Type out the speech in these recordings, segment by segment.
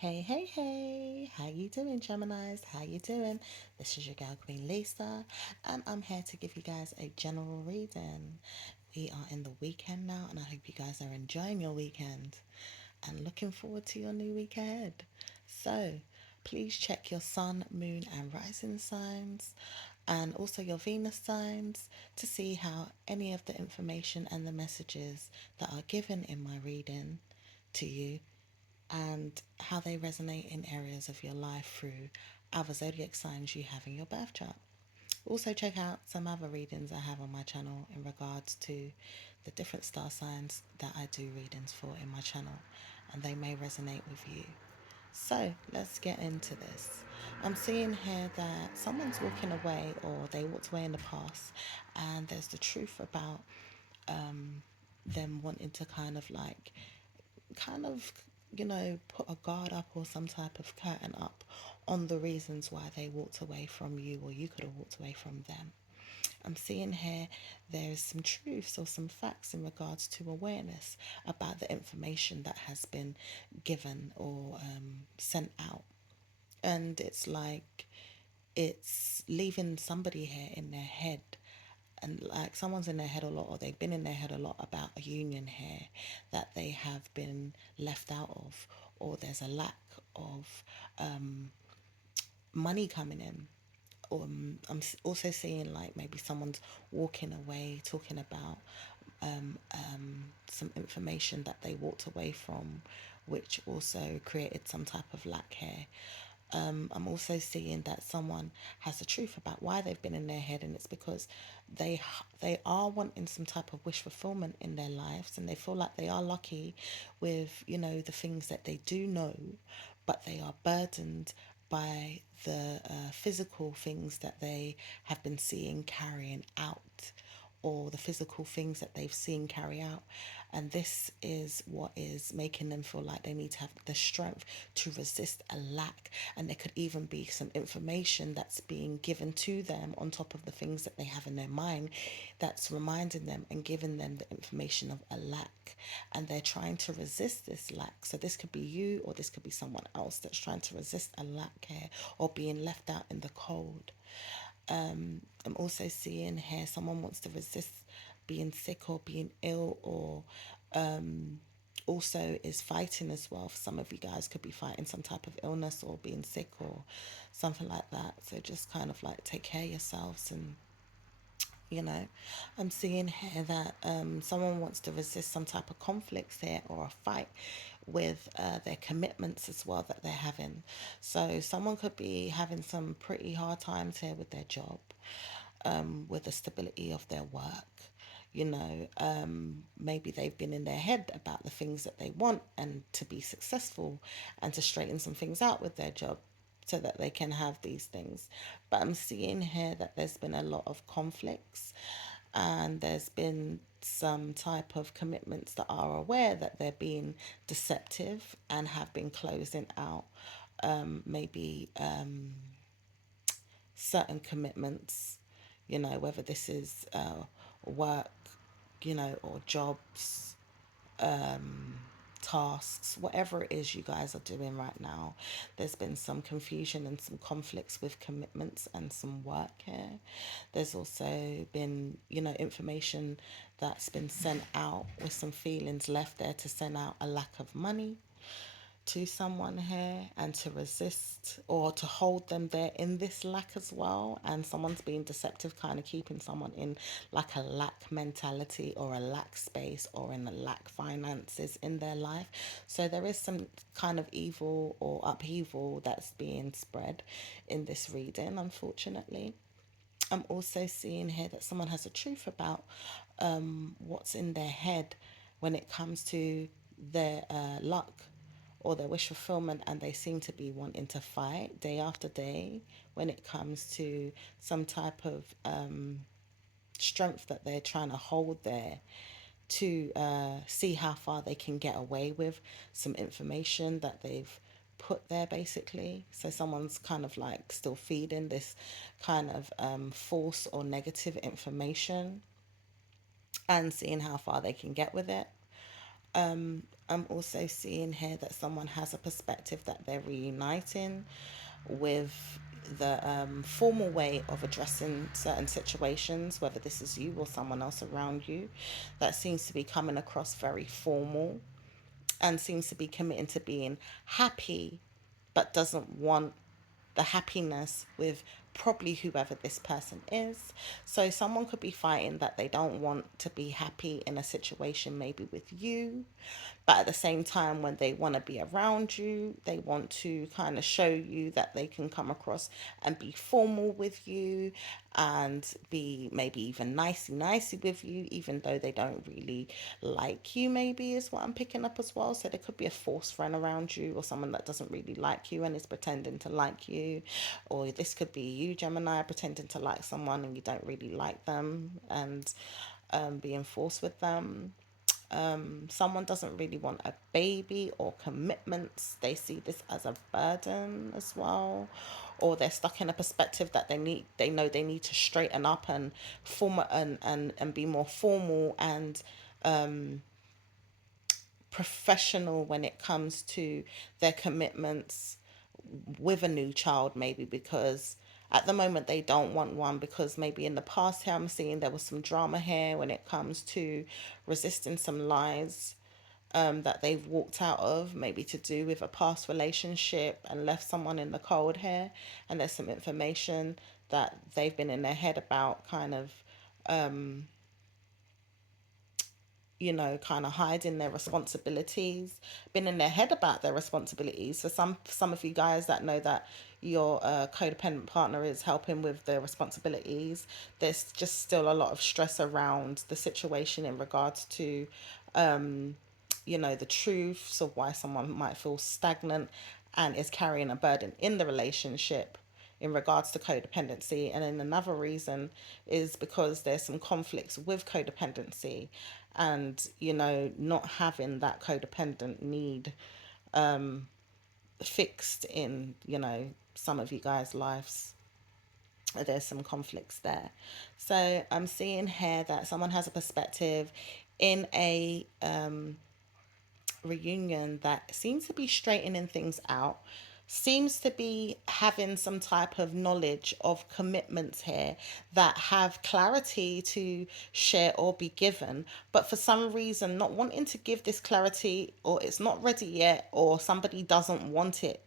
Hey, hey, hey, how you doing, Geminis? How you doing? This is your girl, Queen Lisa, and I'm here to give you guys a general reading. We are in the weekend now, and I hope you guys are enjoying your weekend and looking forward to your new week ahead. So, please check your sun, moon, and rising signs, and also your Venus signs to see how any of the information and the messages that are given in my reading to you and how they resonate in areas of your life through other zodiac signs you have in your birth chart. Also, check out some other readings I have on my channel in regards to the different star signs that I do readings for in my channel, and they may resonate with you. So, let's get into this. I'm seeing here that someone's walking away or they walked away in the past, and there's the truth about them wanting to kind of, put a guard up or some type of curtain up on the reasons why they walked away from you or you could have walked away from them. I'm seeing here there's some truths or some facts in regards to awareness about the information that has been given or sent out. And it's like it's leaving somebody here in their head, and like someone's in their head a lot or they've been in their head a lot about a union here that they have been left out of, or there's a lack of money coming in. I'm also seeing like maybe someone's walking away talking about some information that they walked away from, which also created some type of lack here. I'm also seeing that someone has the truth about why they've been in their head, and it's because they are wanting some type of wish fulfillment in their lives, and they feel like they are lucky with the things that they do know, but they are burdened by the physical things that they have been seeing carrying out, or the physical things that they've seen carry out. And this is what is making them feel like they need to have the strength to resist a lack. And there could even be some information that's being given to them on top of the things that they have in their mind that's reminding them and giving them the information of a lack. And they're trying to resist this lack. So this could be you, or this could be someone else that's trying to resist a lack here, or being left out in the cold. I'm also seeing here someone wants to resist being sick or being ill, or also is fighting as well. For some of you guys could be fighting some type of illness or being sick or something like that. So just kind of like take care of yourselves. And you know, I'm seeing here that someone wants to resist some type of conflicts here or a fight with their commitments as well that they're having. So someone could be having some pretty hard times here with their job, with the stability of their work. Maybe they've been in their head about the things that they want and to be successful and to straighten some things out with their job so that they can have these things. But I'm seeing here that there's been a lot of conflicts, and there's been some type of commitments that are aware that they're being deceptive and have been closing out maybe certain commitments, whether this is work, or jobs, tasks, whatever it is you guys are doing right now. There's been some confusion and some conflicts with commitments and some work here. There's also been, information that's been sent out with some feelings left there to send out a lack of money to someone here and to resist or to hold them there in this lack as well. And someone's being deceptive, kind of keeping someone in like a lack mentality or a lack space or in a lack finances in their life. So there is some kind of evil or upheaval that's being spread in this reading, unfortunately. I'm also seeing here that someone has a truth about what's in their head when it comes to their luck or their wish fulfillment, and they seem to be wanting to fight day after day when it comes to some type of strength that they're trying to hold there to see how far they can get away with some information that they've put there, basically. So someone's kind of like still feeding this kind of false or negative information and seeing how far they can get with it. I'm also seeing here that someone has a perspective that they're reuniting with the formal way of addressing certain situations, whether this is you or someone else around you, that seems to be coming across very formal and seems to be committing to being happy, but doesn't want the happiness with probably whoever this person is. So someone could be fighting that they don't want to be happy in a situation, maybe with you, but at the same time, when they want to be around you, they want to kind of show you that they can come across and be formal with you and be maybe even nicey with you, even though they don't really like you, maybe is what I'm picking up as well. So there could be a false friend around you or someone that doesn't really like you and is pretending to like you. Or this could be you, Gemini, pretending to like someone and you don't really like them and being forced with them. Someone doesn't really want a baby or commitments. They see this as a burden as well, or they're stuck in a perspective that they know they need to straighten up and form and be more formal and professional when it comes to their commitments with a new child, maybe because at the moment they don't want one, because maybe in the past here I'm seeing there was some drama here when it comes to resisting some lies that they've walked out of, maybe to do with a past relationship and left someone in the cold here. And there's some information that they've been in their head about, kind of kind of hiding their responsibilities, been in their head about their responsibilities. For some of you guys that know that your codependent partner is helping with their responsibilities, there's just still a lot of stress around the situation in regards to the truths of why someone might feel stagnant and is carrying a burden in the relationship in regards to codependency. And then another reason is because there's some conflicts with codependency and, not having that codependent need fixed in, some of you guys' lives. There's some conflicts there. So I'm seeing here that someone has a perspective in a reunion that seems to be straightening things out, seems to be having some type of knowledge of commitments here that have clarity to share or be given, but for some reason not wanting to give this clarity, or it's not ready yet, or somebody doesn't want it.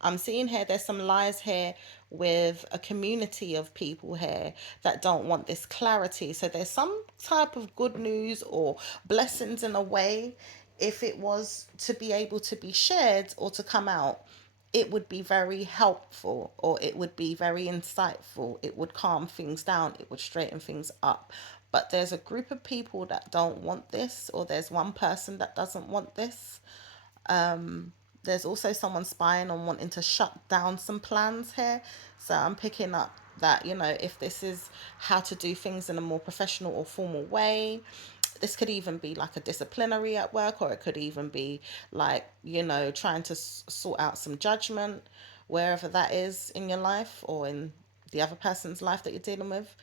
I'm seeing here there's some lies here with a community of people here that don't want this clarity. So there's some type of good news or blessings in a way. If it was to be able to be shared or to come out, it would be very helpful, or it would be very insightful. It would calm things down, it would straighten things up. But there's a group of people that don't want this, or there's one person that doesn't want this. There's also someone spying on wanting to shut down some plans here. So I'm picking up that, if this is how to do things in a more professional or formal way, this could even be like a disciplinary at work, or it could even be like, trying to sort out some judgment wherever that is in your life or in the other person's life that you're dealing with.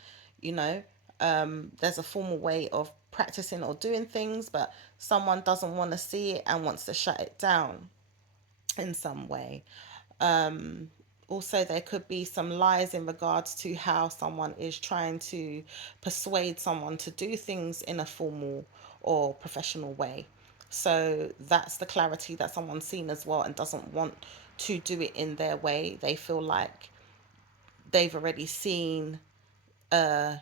You know, there's a formal way of practicing or doing things, but someone doesn't want to see it and wants to shut it down in some way. Also, there could be some lies in regards to how someone is trying to persuade someone to do things in a formal or professional way. So that's the clarity that someone's seen as well and doesn't want to do it in their way. They feel like they've already seen the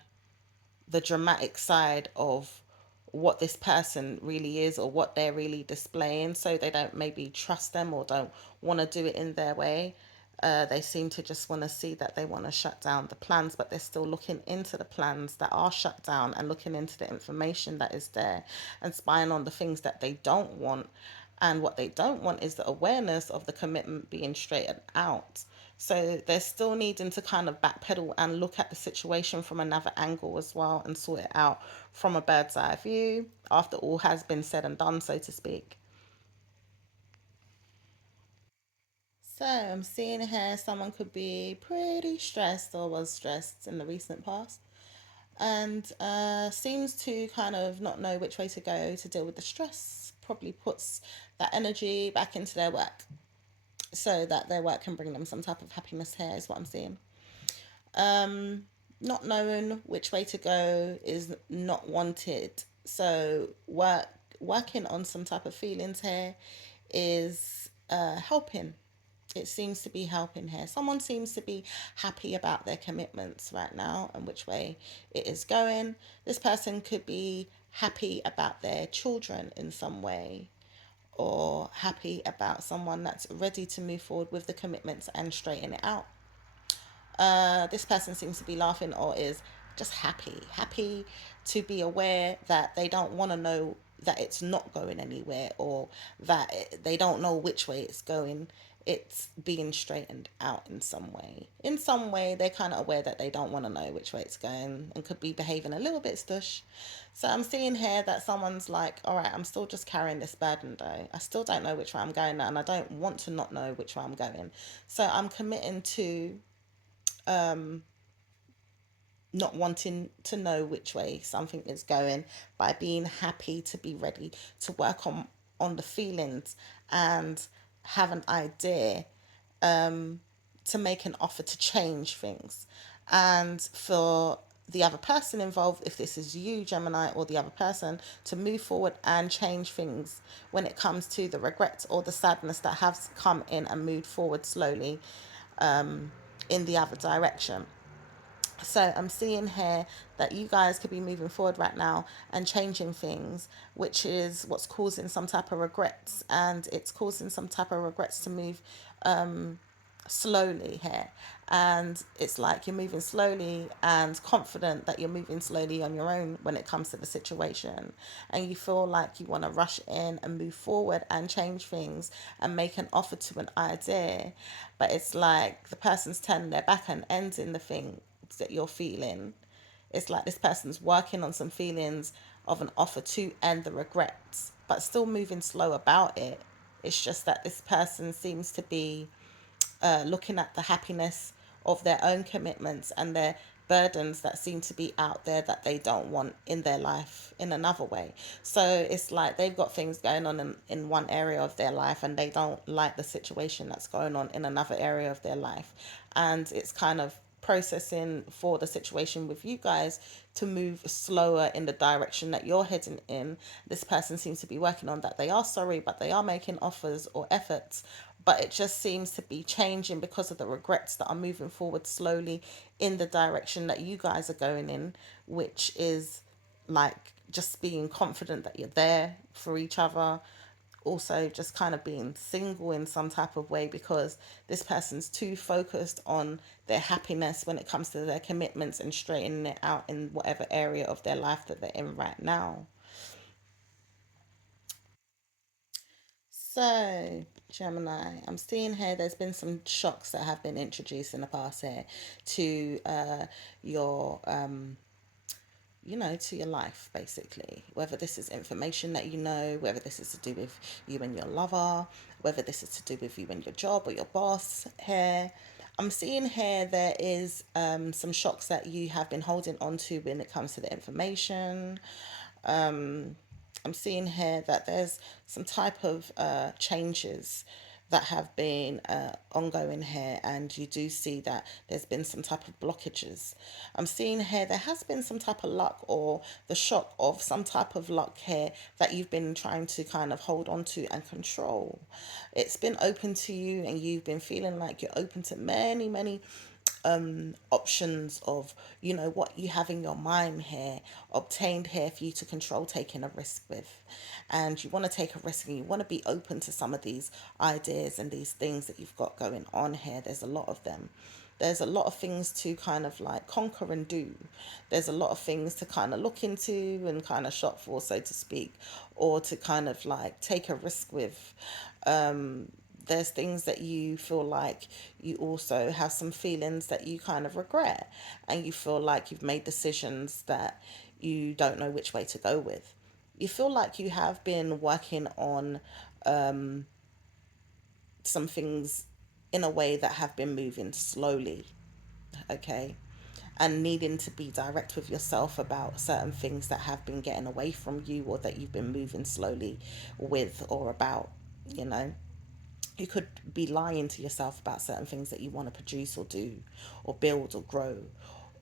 dramatic side of what this person really is or what they're really displaying, so they don't maybe trust them or don't want to do it in their way. They seem to just want to see that they want to shut down the plans, but they're still looking into the plans that are shut down and looking into the information that is there and spying on the things that they don't want. And what they don't want is the awareness of the commitment being straightened out. So they're still needing to kind of backpedal and look at the situation from another angle as well and sort it out from a bird's eye view after all has been said and done, so to speak. So I'm seeing here someone could be pretty stressed or was stressed in the recent past and seems to kind of not know which way to go to deal with the stress. probably puts that energy back into their work so that their work can bring them some type of happiness here, is what I'm seeing. Um, Not knowing which way to go is not wanted. So working on some type of feelings here is helping. It seems to be helping here. Someone seems to be happy about their commitments right now and which way it is going. This person could be happy about their children in some way, or happy about someone that's ready to move forward with the commitments and straighten it out. This person seems to be laughing or is just happy to be aware that they don't want to know that it's not going anywhere, or that they don't know which way it's going. It's being straightened out in some way. In some way, they're kind of aware that they don't want to know which way it's going and could be behaving a little bit stush. So I'm seeing here that someone's like, all right, I'm still just carrying this burden though. I still don't know which way I'm going now, and I don't want to not know which way I'm going. So I'm committing to not wanting to know which way something is going by being happy to be ready to work on the feelings and have an idea, to make an offer to change things. And for the other person involved, if this is you, Gemini, or the other person, to move forward and change things when it comes to the regrets or the sadness that has come in and moved forward slowly in the other direction. So I'm seeing here that you guys could be moving forward right now and changing things, which is what's causing some type of regrets, and it's causing some type of regrets to move slowly here. And it's like you're moving slowly and confident that you're moving slowly on your own when it comes to the situation, and you feel like you want to rush in and move forward and change things and make an offer to an idea, but it's like the person's turning their back and ending the thing that you're feeling. It's like this person's working on some feelings of an offer to end the regrets, but still moving slow about it. It's just that this person seems to be looking at the happiness of their own commitments and their burdens that seem to be out there that they don't want in their life in another way. So it's like they've got things going on in one area of their life, and they don't like the situation that's going on in another area of their life. And it's kind of processing for the situation with you guys to move slower in the direction that you're heading in. This person seems to be working on that. They are sorry, but they are making offers or efforts, but it just seems to be changing because of the regrets that are moving forward slowly in the direction that you guys are going in, which is like just being confident that you're there for each other. Also just kind of being single in some type of way, because this person's too focused on their happiness when it comes to their commitments and straightening it out in whatever area of their life that they're in right now. So, Gemini, I'm seeing here there's been some shocks that have been introduced in the past here to your, to your life, basically. Whether this is information that you know, whether this is to do with you and your lover, whether this is to do with you and your job or your boss here. I'm seeing here there is some shocks that you have been holding on to when it comes to the information. I'm seeing here that there's some type of changes that have been ongoing here, and you do see that there's been some type of blockages. I'm seeing here there has been some type of luck, or the shock of some type of luck here that you've been trying to kind of hold on to and control. It's been open to you, and you've been feeling like you're open to many options of what you have in your mind here, obtained here for you to control taking a risk with. And you want to take a risk, and you want to be open to some of these ideas and these things that you've got going on here. There's a lot of them. There's a lot of things to kind of like conquer and do. There's a lot of things to kind of look into and kind of shop for, so to speak, or to kind of like take a risk with. There's things that you feel like you also have some feelings that you kind of regret, and you feel like you've made decisions that you don't know which way to go with. You feel like you have been working on some things in a way that have been moving slowly, okay? and needing to be direct with yourself about certain things that have been getting away from you or that you've been moving slowly with or about, you know. You could be lying to yourself about certain things that you want to produce or do or build or grow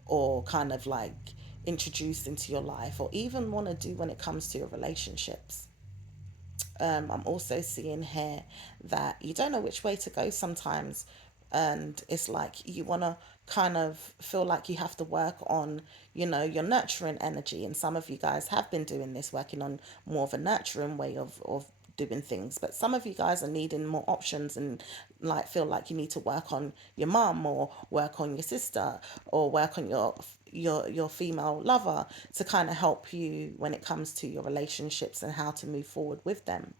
or kind of like introduce into your life or even want to do when it comes to your relationships. I'm also seeing here that you don't know which way to go sometimes. And it's like you want to kind of feel like you have to work on, your nurturing energy. And some of you guys have been doing this, working on more of a nurturing way of doing things. But some of you guys are needing more options and like feel like you need to work on your mum or work on your sister or work on your female lover to kind of help you when it comes to your relationships and how to move forward with them.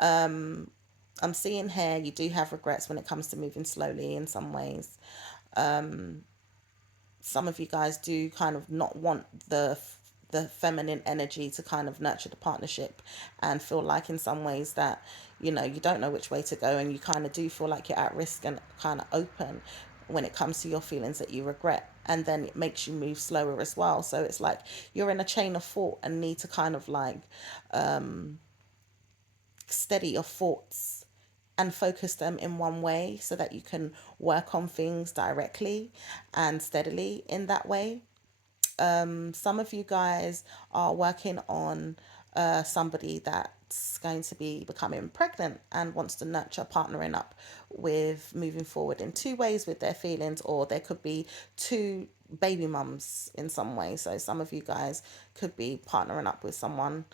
I'm seeing here you do have regrets when it comes to moving slowly in some ways. Some of you guys do kind of not want the feminine energy to kind of nurture the partnership and feel like in some ways that you don't know which way to go, and you kind of do feel like you're at risk and kind of open when it comes to your feelings that you regret, and then it makes you move slower as well. So it's like you're in a chain of thought and need to kind of like steady your thoughts and focus them in one way so that you can work on things directly and steadily in that way. Some of you guys are working on somebody that's going to be becoming pregnant and wants to nurture partnering up with moving forward in two ways with their feelings, or there could be two baby mums in some way. So some of you guys could be partnering up with someone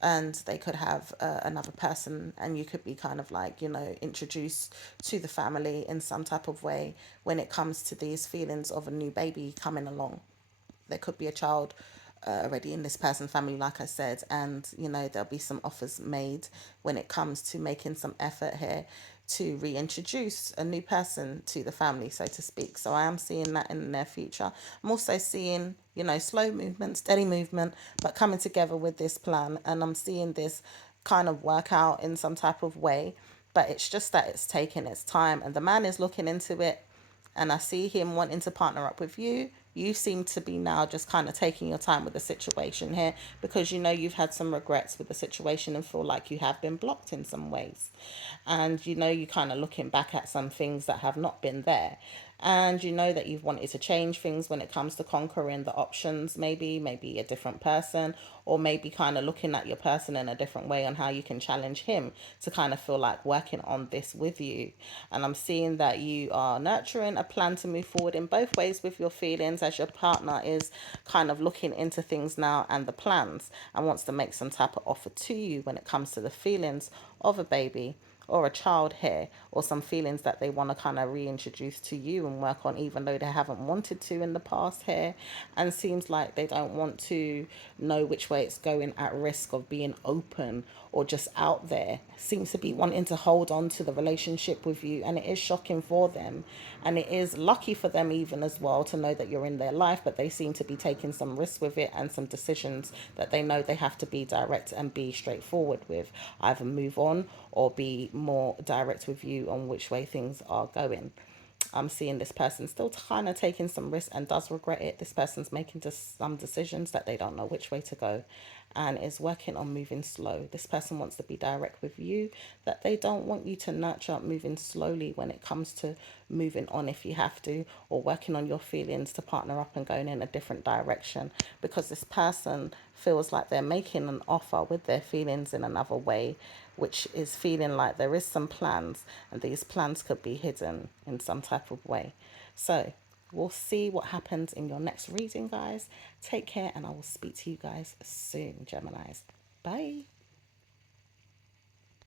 and they could have another person, and you could be kind of like introduced to the family in some type of way when it comes to these feelings of a new baby coming along. There could be a child already in this person's family, like I said, and there'll be some offers made when it comes to making some effort here to reintroduce a new person to the family, so to speak. So I am seeing that in the near future. I'm also seeing, slow movement, steady movement, but coming together with this plan. And I'm seeing this kind of work out in some type of way, but it's just that it's taking its time. And the man is looking into it, and I see him wanting to partner up with you. You seem to be now just kind of taking your time with the situation here because you've had some regrets with the situation and feel like you have been blocked in some ways. And you kind of looking back at some things that have not been there. And that you've wanted to change things when it comes to conquering the options, maybe a different person, or maybe kind of looking at your person in a different way on how you can challenge him to kind of feel like working on this with you. And I'm seeing that you are nurturing a plan to move forward in both ways with your feelings, as your partner is kind of looking into things now and the plans and wants to make some type of offer to you when it comes to the feelings of a baby or a child here, or some feelings that they want to kind of reintroduce to you and work on, even though they haven't wanted to in the past here. And seems like they don't want to know which way it's going, at risk of being open or just out there. Seems to be wanting to hold on to the relationship with you, and it is shocking for them, and it is lucky for them even as well to know that you're in their life. But they seem to be taking some risks with it and some decisions that they know they have to be direct and be straightforward with, either move on or be more direct with you on which way things are going. I'm seeing this person still kind of taking some risks and does regret it. This person's making just some decisions that they don't know which way to go and is working on moving slow. This person wants to be direct with you, that they don't want you to nurture moving slowly when it comes to moving on if you have to, or working on your feelings to partner up and going in a different direction, because this person feels like they're making an offer with their feelings in another way, which is feeling like there is some plans, and these plans could be hidden in some type of way. So we'll see what happens in your next reading, guys. Take care, and I will speak to you guys soon, Geminis. Bye.